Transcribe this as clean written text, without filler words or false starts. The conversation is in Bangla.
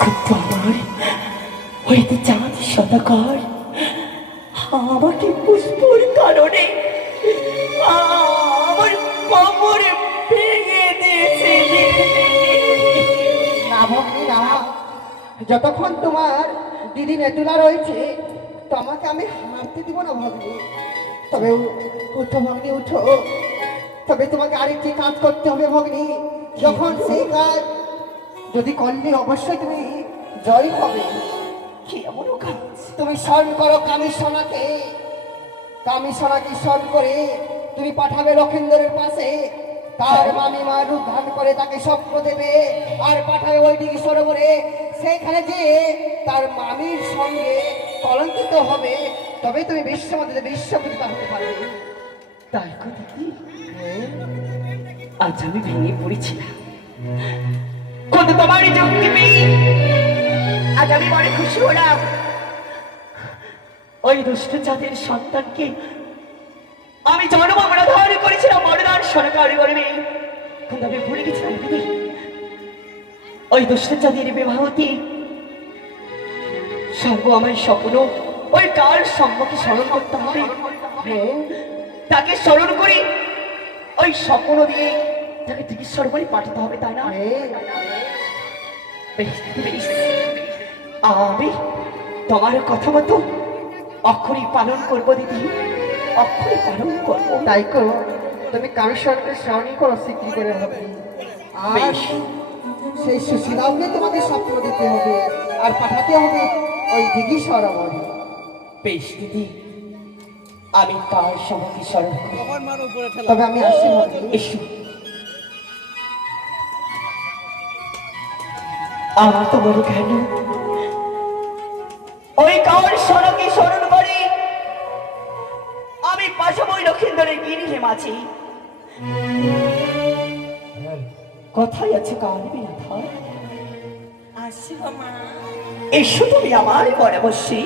কিন্তু আমার হইতে চাঁদ সদাকর আমাকে পুষ্পর কারণে আমার কোমরে ভেঙে দিয়েছে। না ভগ্নি না, যতক্ষণ তোমার দিদি নেতুলা রয়েছে তোমাকে আমি হারতে দিব না ভগ্নি। তবে উঠো ভগ্নি উঠো, তবে তোমাকে আরেকটি কাজ করতে হবে ভগ্নি। যখন সেই কাজ যদি করলে অবশ্যই তুমি জয় হবে। কি এমন কাজ? তুমি স্মরণ করো কামিশনাকে, কামিশনাকে স্মরণ করে তুমি পাঠাবে লক্ষিন্দরের পাশে। তার মামিমা রূপ ধারণ করে তাকে স্বপ্ন দেবে আর পাঠাবে ওই দিকে সরোবরে। সেইখানে যে তার মামির সঙ্গে কলঙ্কিত হবে, তবে তুমি বিশ্বপতিতা হতে পারবে। তাই কথা কি? আজ আমি ভেঙে পড়েছিলাম, কিন্তু তোমার যুক্তি পেয়ে আজ আমি বড় খুশি হলাম। ওই দুষ্ট জাতির সন্তানকে আমি জন্ম ধারণ করেছিলাম মরদার সরকার গর্বে, কিন্তু আমি ভুলে গেছিলাম দিদি ওই দুষ্ট জাতির বিবাহতে সর্ব আমার স্বপ্ন ওই কার সম্মুখে স্মরণ করতে হবে। তাকে স্মরণ করি ওই স্বপ্ন দিয়ে তাকে চিকিৎসার করে পাঠাতে হবে, তাই না? আমি তোমার কথা মতো অক্ষরই পালন করবো দিদি, অক্ষরই পালন করবো। তাই করো, তুমি কামিশনকে স্মরণ করো স্বীকৃতি করে হবে। আর সেই সুশীলাকে তোমাকে স্বপ্ন দিতে হবে আর পাঠাতে হবে ওই দিঘি সরোবরে। বেশ দিদি, আমি কার সম্মুখে স্মরণ করব। তবে আমি আসি হবে। এসো, আমার তো বলে কেন ওই কার সড়কে স্মরণ করে আমি পাশাপ ওই লক্ষিন্দরের গিরিহে মাছি। কোথায় আছে কার বিনাথা? আসি মা। এসো তুমি আমার পরামর্শে।